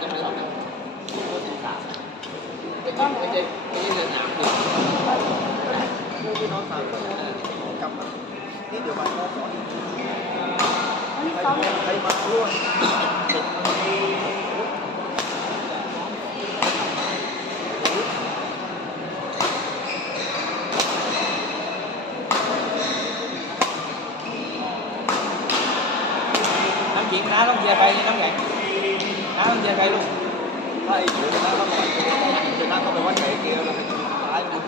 จะไม่สอบตัวที่สามไม่ใช่เดินหนักคือน้องสาวกลับมานี่เดี๋ยวมาสอนใครมาร่วมน้ำจิ้มน้าต้องเยียไปนี่น้ำแข็งน้าต้องเยียไปลูกถ้าไอ้เสือน้าต้องจะน้าต้องไปวัดไก่เกลียวแล้วไปกินท้ายมัน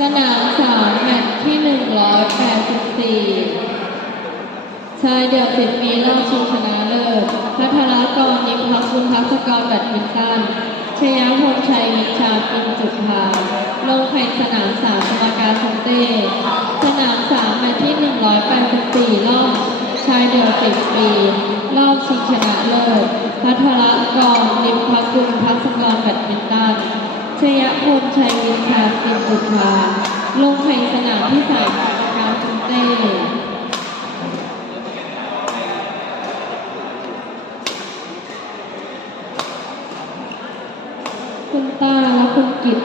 สนาม3แมตช์ที่184ชายเดี่ยว10 ปีรอบชิงชนะเลิศพัทรกร นิมพักคุณพักกรแบดมินตันชยพลชัยวิชาปินจุฑาลงแข่งสนาม3สมการทงเต้สนาม3แมตช์ที่184รอบชายเดี่ยว10 ปีรอบชิงชนะเลิศพัทรกร นิมพักคุณพักกรแบดมินตันชยพลชัยวิชาปินจุฑาลงแข่งสนามที่3สมการทงเต้คุณตาและคุณกิต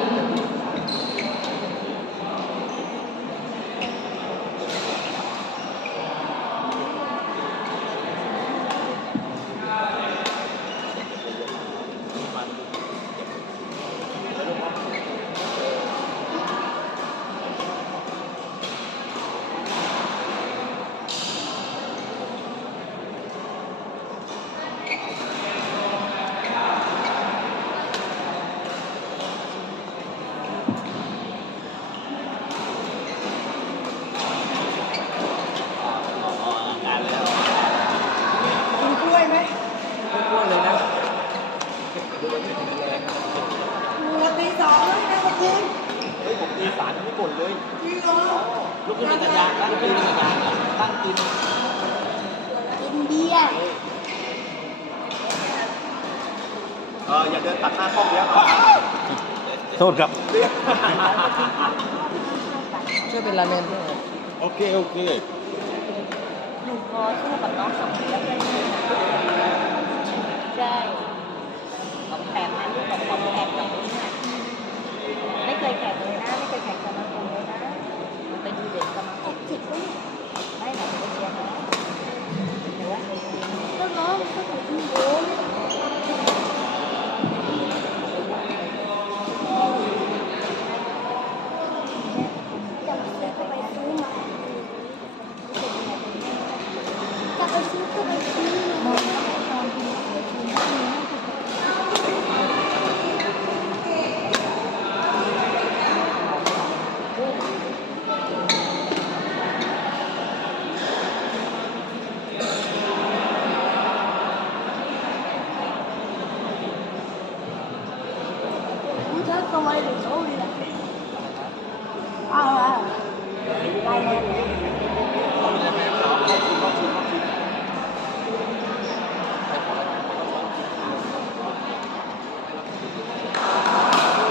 ลูกกินจักรยานตั้งกินจักรยานตั้งกินเบียร์อย่าเดินตัดหน้ากล้องเยอะโทษครับช่วยเป็นลาเมนด้วยโอเคอยู่พอสู้กับน้อง2 คนแล้วใช่ของแถมนะลูกของแถมกับนี้นะไม่เคยแข่งเลยนะไม่เคยแข่งสมาคมเลยนะไปดูเด็กสมาคมผิดก็ไม่หรอกไม่เชียร์นะหรือว่าก็น้องก็ถูกที่โอ้จะไปซื้อมาจะไปซื้อก็ไปซื้อ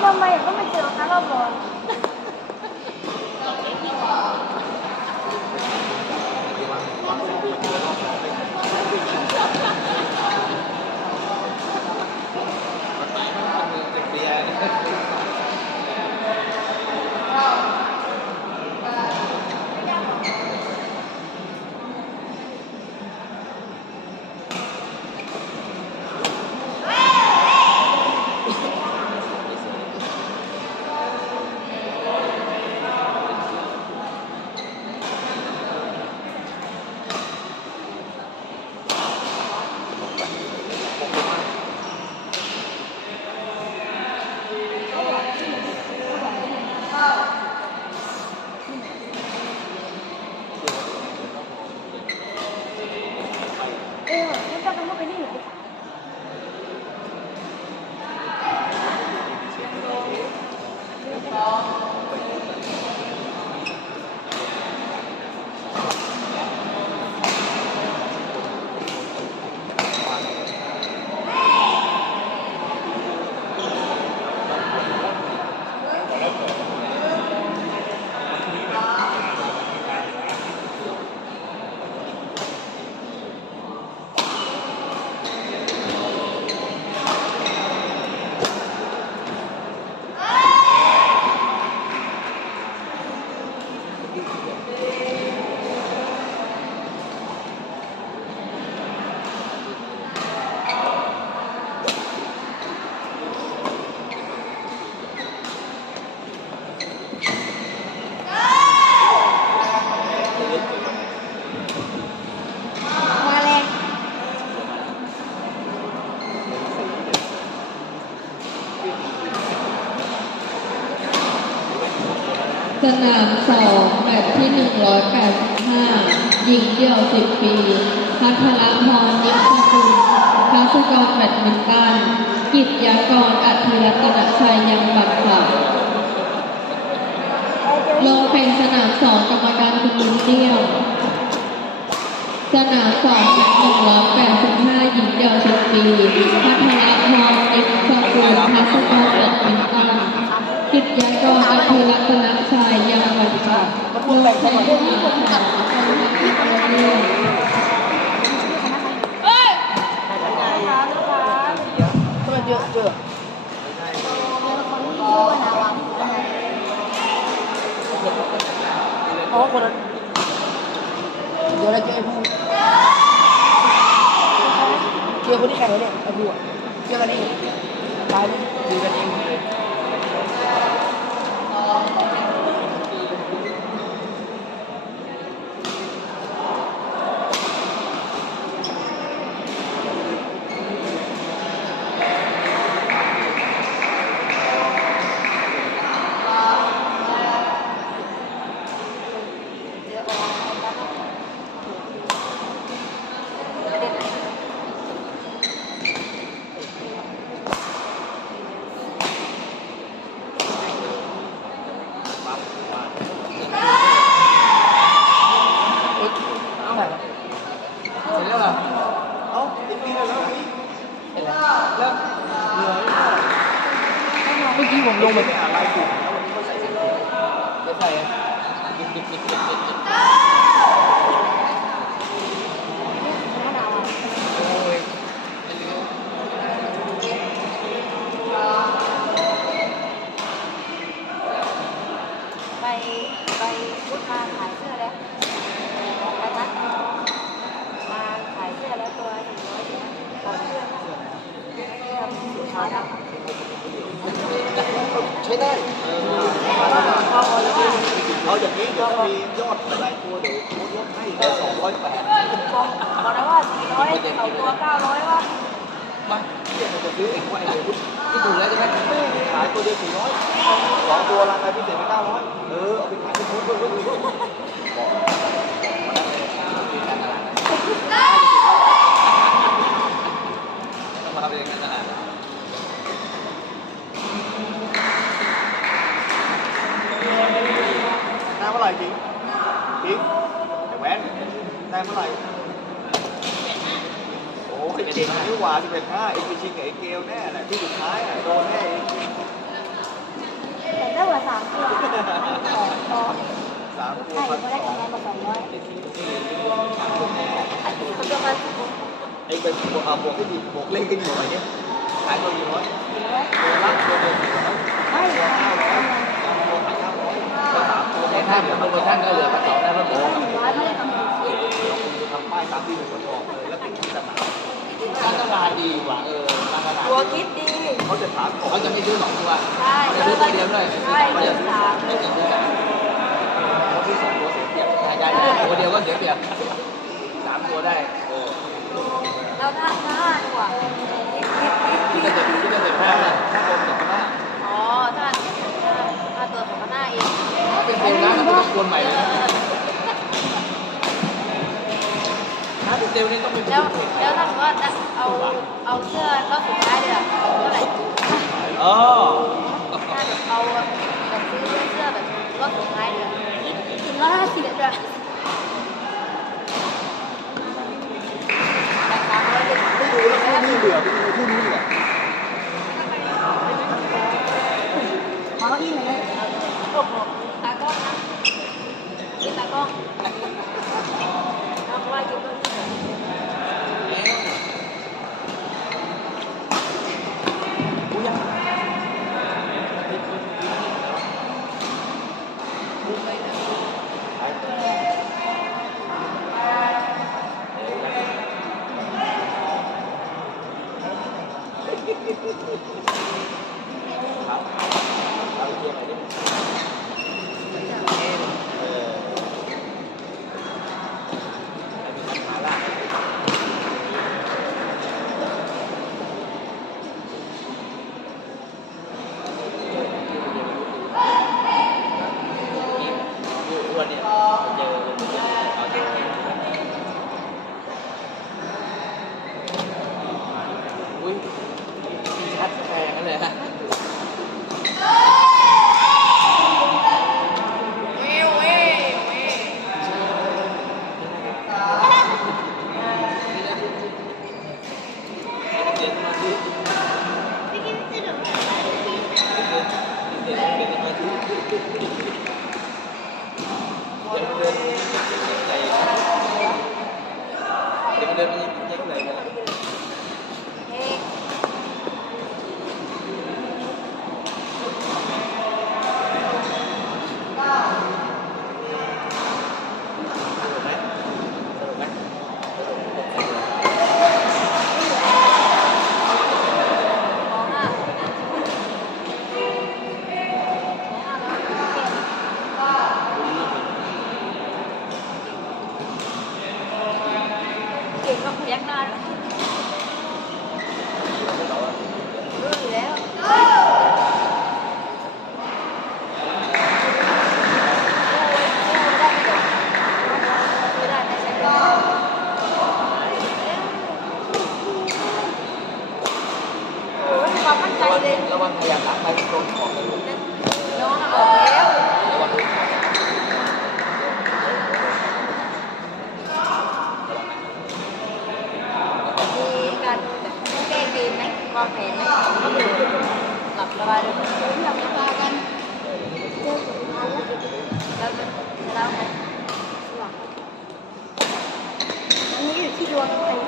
ทำไมก็ไม่เจอคาร์บอน สนามสองแมตช์ที่185หญิงเดี่ยว10 ปีพัทรพรนิพกุลทัศกรแบดมินตันกิตยากรอัธรัตนชัยยังบัตรค่ะลงเป็นสนามสองกรรมการคุณลุงเดี่ยวสนามสองแมตช์185หญิงเดี่ยว10 ปีพัทรพรนิพกุลทัศกรแบดมินตันกิตยากรอัธรัตนชัยยังบัตรค่ะลงเป็นสนามสองกรรมการคุณลุงเดี่ยวอ๋อคนนั้นเดี๋ยวเราเจอไอ้ผู้เจอคนที่แข่งไว้เนี่ยไอ้ผู้อะเจอกันเองตายไหม คือกันเองเลย เอาแบบ เสร็จแล้วเหรอเอ้าอีกปีแล้วแล้วแล้วเหนื่อย เมื่อกี้ผมลงไป ไม่อ่านลายถูกแล้ววันนี้เขาใส่เสื้อจะใส่อะโอ้ย ไปพูดมาขายเสื้อแล้วไปนัดมาขายเสื้อแล้วตัว100ขอเสื้อทำสุดท้ายแล้ว ใช้ได้พอแล้วว่า เอาอย่างนี้เดี๋ยวมียอดหลายตัวเดี๋ยวโค้ดลดให้แค่208บอกแล้วว่า400เอาตัว900ว่า มาเดี๋ยวมันจะซื้อเองว่าไอ้เดี๋ยวที่ถูกแล้วใช่ไหมขายตัวเดียว400 2 ตัวราคาพิเศษไป900เอาไปขายที่โค้ดด้วยบอกต้องมาเป็นอย่างนั้นนะได้เมื่อไหร่จริงไอ้แหวนได้เมื่อไหร่โอ้ยเก่งนี่หว่า11-5เองไปชิงกับไอ้เกลแน่แหละที่สุดท้ายโดนแน่เอง แต่ได้กว่า3ตัวต่อ 3 ตัว ใช่ พัน ก็ ส ได้ อง กำไรมา200เขาจะมา ไอ้เป็นบวกที่ดีบวกเล่นกันอยู่อะไรเงี้ยขายตัวกี่ร้อยตัวละตัวเดียว400 ไม่ ตัว500ตัวขาย900ตัว3ตัว ในท่านโปรโมชั่นก็เหลือพันสองได้พันสอง 100ไม่ได้กำไร ทำป้าย3 ที่1คนออกเลยแล้วติดที่ตลาด การตลาดดีกว่าตามตลาด ตัวคิดดี เขาจะถามก่อน เขาจะไม่ซื้อ2 ตัว ใช่ เขาจะซื้อตัวเดียวด้วย ใช่ เขาจะซื้อ 3 ไม่เกินซื้อสาม เขาซื้อ2 ตัวเสียเปรียบ ได้ตัวเดียวก็เสียเปรียบ3 ตัวได้ แล้วถ้า5ดีกว่าคิด ที่จะเจ็บ5เลย ถ้าโดนจับหน้า อ๋อถ้าตัวของหน้าเอง เขาเป็นเซลล์นะเขาเป็นคนใหม่เลยนะถ้าเป็นเซลล์นี่ต้องเป็น แล้วถ้าสมมติว่าเอาเสื้อรอบสุดท้ายเลยอะเท่าไหร่ อ๋อ เอาแบบซื้อเสื้อแบบรอบสุดท้ายเลยถึง150เลยราคา100เลย ไม่ดูแล้วคู่นี้เหลือไปดูคู่นี้เหลือ มาเก้าอี้เลยโอ้โหตากล้องนะนี่ตากล้องเอาไปกินตัวนี้ กูยังครับเราเชียร์ไหนดิมาล่า นะเด็กมาที่เด็กมาที่เดินไม่ยิงเลยนะเก่งก็พยักหน้ารู้อยู่แล้วไม่ได้ไม่ใช่ก็โอ้ยมีความมั่นใจเลย ระวังพยายามรักไปตรงของกันลูก น้องออกแล้ว ระวังลูก มีการแบบแก้เกมไหมวางแผนไหมก็คือหลับสบายเลยหลับสบายกันแล้วแล้วไงอันนี้อยู่ที่ดวงใครแ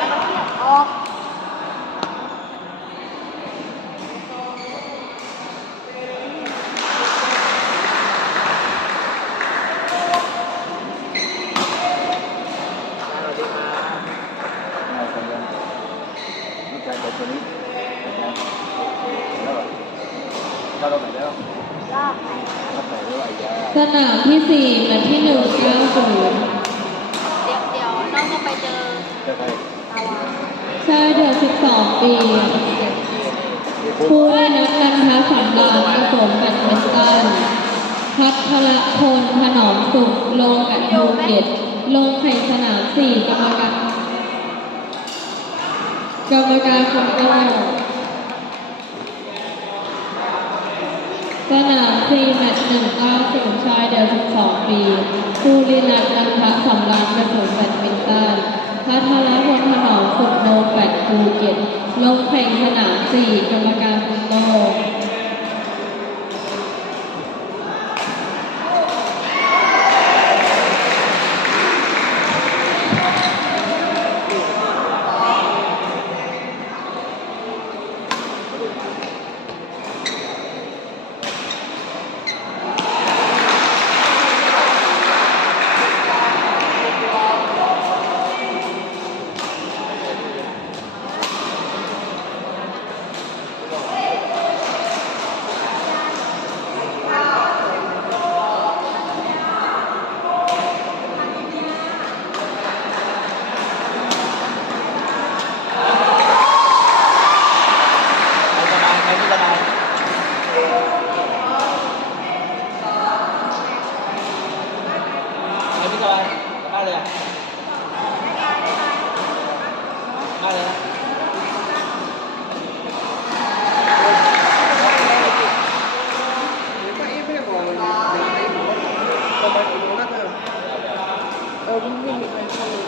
ล้วก็เทียบออกลูกชายคนนี้แล้วถ้าเราไหนแล้ว ลากไป ถ้าไหนแล้วไอ้ยา สนามที่ 4 แมตช์ที่ 190 เดี๋ยวน้องก็ไปเจอ จะใคร ตาวา ชายเดี่ยว12 ปี ผู้ได้นับกันท้าสำราญผสมแบดมินตันพัทรพลถนอมสุขลงกับภูเก็ตลงแข่งสนาม 4 กรรมการคนโก้สนาม 4 แมตช์190 ชายเดี่ยว12 ปีผู้ได้นับกันท้าสำราญผสมแบดมินตันพัทรพลถนอมสุขลงแบดภูเก็ตลงแข่งสนาม 4 กรรมการคนโก้ ใครไม่สบายใครไม่สบายมาเลยอ่ะมาเลยนะ ก็เอ๊ะไม่ได้บอกเลยประมาณกี่โมงน่าจะวิ่งไปเข้าเลย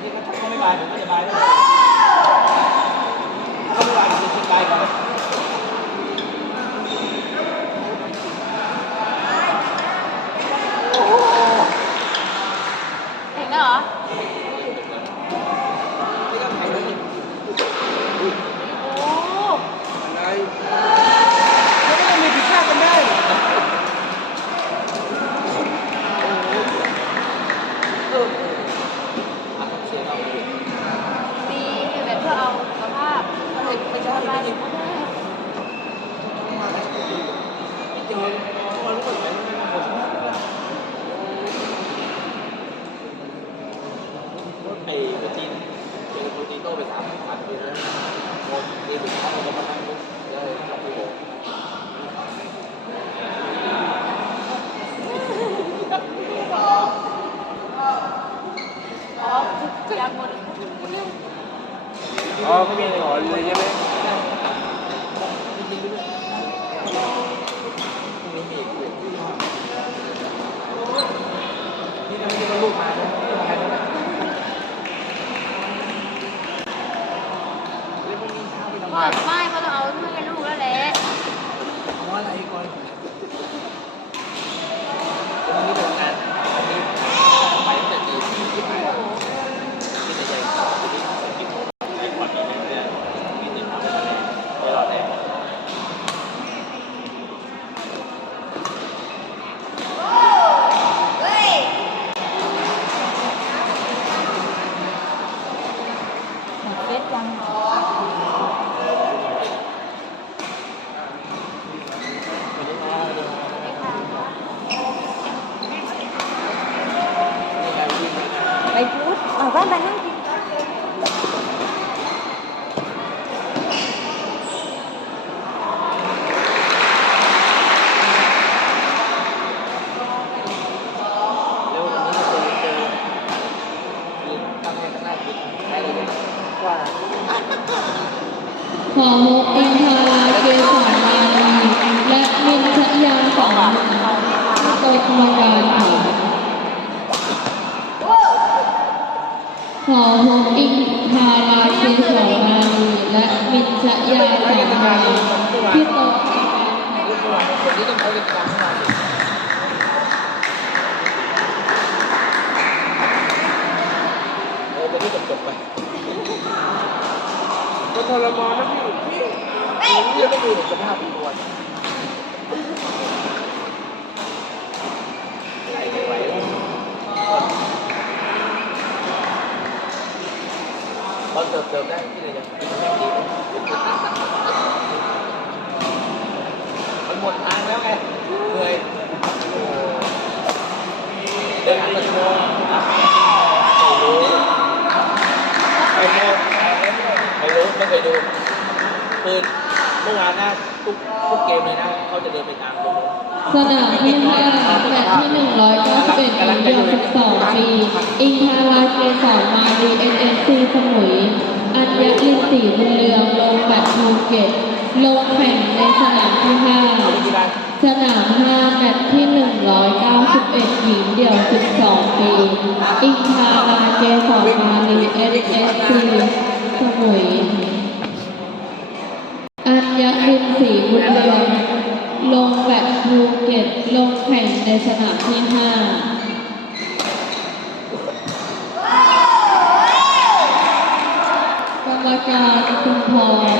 นี่เขาไม่บายผมก็จะบายด้วยเขาไม่บายผมจะบายก่อน เห็นแล้วเหรอ นี่ก็แข่งด้วย โอ้ อะไรแล้วก็จะมีผิดพลาดกันได้ เสียเรา ดีแบบเพื่อเอาสุขภาพ ไม่ใช่ไม่ใช่จริงๆพอรู้ว่าไม่ได้ผลไอ้โปรตีนเจอโปรตีนโตไป3 เดือนแล้วโมเรียนถึงขั้นเรามานั่งปุ๊บเลยครับพี่โบ อ๋อยังหมด อ๋อไม่มีอะไรหรอเลยใช่ไหม จริงๆด้วยพรุ่งนี้มีคุย นี่ถ้าไม่ใช่ว่าลูกมานะลูกมาแล้วนะเรื่องพวกนี้เช้าไปทำงาน ไม่เขาต้องเอาช่วยให้ลูกแล้วแหละ เอาอะไรก่อนวันนี้เป็นงานวันนี้ไปตั้งแต่ตีสี่ที่ไปแล้วที่จะใจที่นี่กินไอ้ความกินเนี่ยกินจนทำอะไรไม่รอดแน่ เก็ตยัง ไปพูดเอาบ้านไปนั่งกิน แล้ววันนี้เจอคือทำให้ข้างหน้าคือได้เลยว่า หอมกอินทราเกษรมาลีและมินชยาสองโตกรรมการค่ะหอมกอินทราเกษรมาลีและมินชยาสองที่โตกรรมการ คนนี้ต้องใช้เป็นกลางเข้ามาไปที่จบไป ก็ทรมานนะพี่ เรื่องต้องดูสภาพตัว พอเติมได้ที่ไหนยังไม่ดีมันหมดทางแล้วไงเหนื่อยเดินหาตะโกนไม่รู้ไม่เคยดูคือเมื่อวานนะทุกเกมเลยนะเขาจะเดินไปตามตรงนู้น สนามที่5แมตช์ที่191ปีเดียว12 ปีอินทราเกษรมาลี NSC สมุย อัญญลินศรีบุญเรืองลงแบดภูเก็ตลงแข่งในสนามที่ 5 สนาม 5 แมตช์ที่191หญิงเดี่ยว12 ปี อินทราเกษรมาลี NSC สมุย อัญญลินศรีบุญเรืองลงแบดภูเก็ตลงแข่งในสนามที่ 5 กรรมการคุณพลอย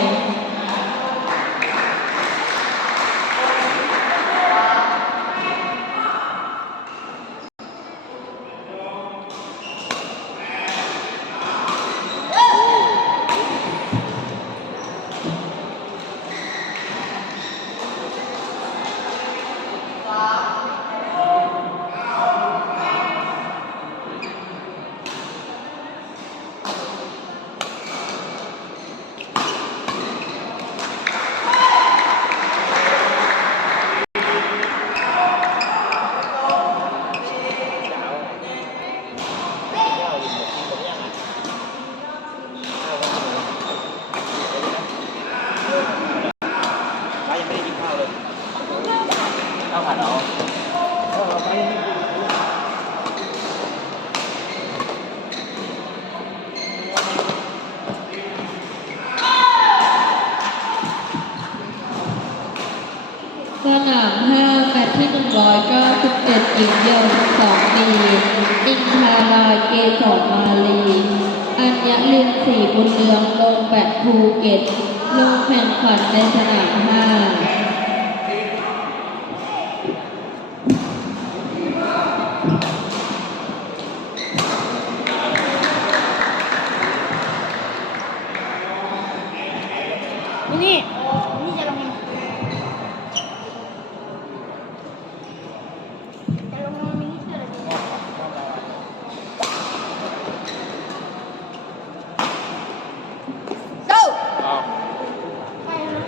ป้ายังไม่ได้กินข้าวเลยข้าวผัดเหรอป้ายังไม่ได้กิน สนาม 5 แมตช์ที่191หญิงเดี่ยว12 ปี อินทราเกษรมาลี อัญญลินศรีบุญเรืองลงแบดภูเก็ตลงแข่งขันในสนาม 5 นี่นี่จะลงมินิเตอร์เลยโซ่ อ้าว ไปนะ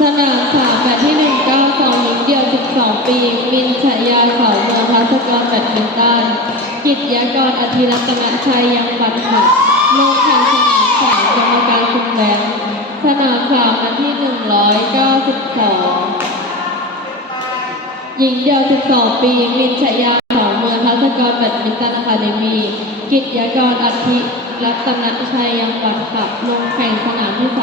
สนามสามแมตช์ที่192หญิงเดี่ยว12 ปีมินฉายาเขาเมืองพัสกรแบดมินตันกิตยากรอธิรัตนชัยยังปัตถะลงแข่งสนามสามกรรมการคุมแบงสนามสามนัดที่192หญิงเดี่ยว12 ปีมินฉายาเขาเมืองพัสกรแบดมินตันอะคาเดมีกิตยากรอธิรัตนชัยยังปัตถะลงแข่งสนามที่3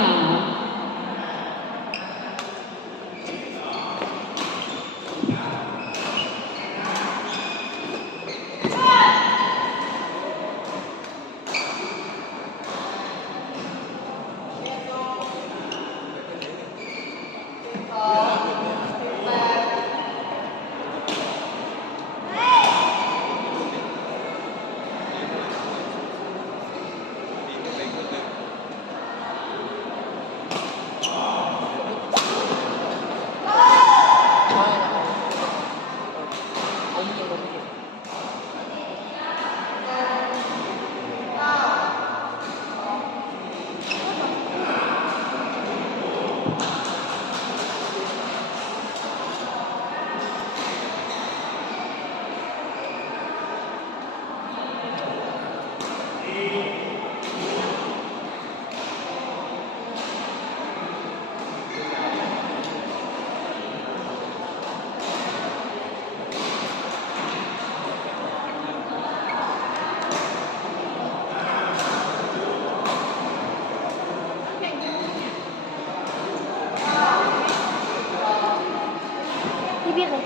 พี่พี่เลย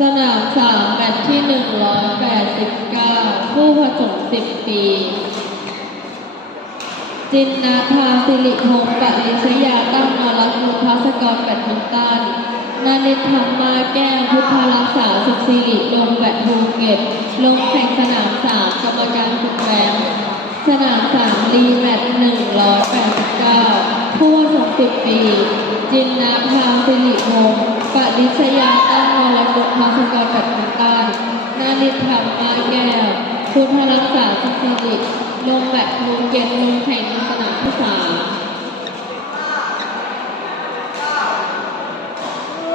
สนามสามแมตช์ที่189คู่ผสม10 ปีจินนาภาสิริพงศ์ปริชยาตั้งนรคุณภัสกรแบดมินตันนาริธรรมาแก้วพุทธรักษาสุขสิริลงแบดภูเก็ตลงแข่งสนาม3กรรมการคุมแบงสนาม3รีแมตช์189คู่ผสม10 ปีจินนาภาสิริพงศ์ปริชยาตั้งนรคุณภัสกรแบดมินตันนาริธรรมาแก้วพุทธรักษาสุขสิริลงแบดภูเก็ตลงแข่งสนามที่3เ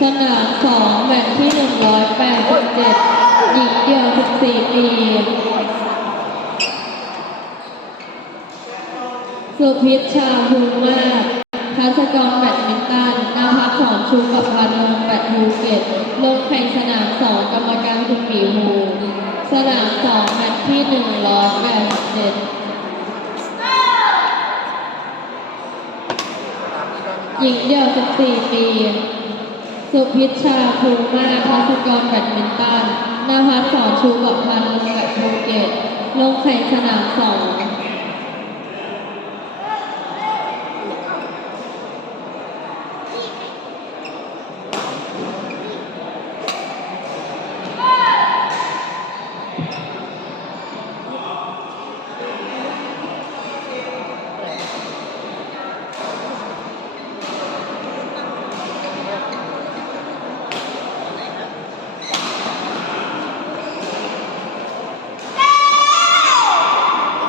สนามสองแมตช์ที่187หญิงเดี่ยว14 ปี สุพิชชาภูมิมากทัศกรแบดมินตันนภัสสอนชูกับพานนท์แบดภูเก็ตลงแข่งสนามสองกรรมการคุณหมีฮูสนามสองแมตช์ที่187หญิงเดี่ยว14 ปี สุพิชชาภูมิมากทัศกรแบดมินตันนภัสสอนชูกับพานนท์แบดภูเก็ตลงแข่งสนามสอง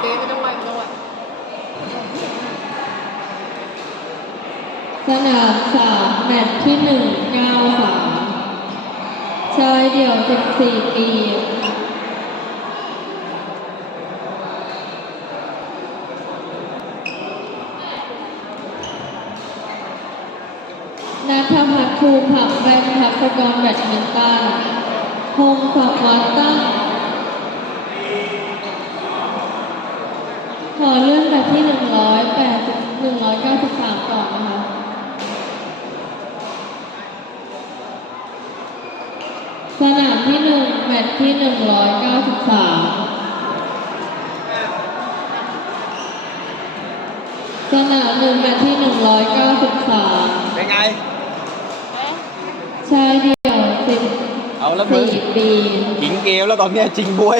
เจ๊ไม่ต้องไหวไม่ต้องไหว สนามสามแมตช์ที่193ชายเดี่ยว14 ปีณัฐพัฒน์ภูมิผักแว่นทัศกรแบดมินตันพงศ์ศักดิ์วัฒน์ตั้งขอเลื่อนแมตช์ที่193ก่อนนะคะ สนามที่1แมตช์ที่193สนาม1แมตช์ที่193เป็นไง ชายเดี่ยว เอาแล้วมึง 14 ปี ขิงเกมแล้วตอนเนี้ยจริงบวย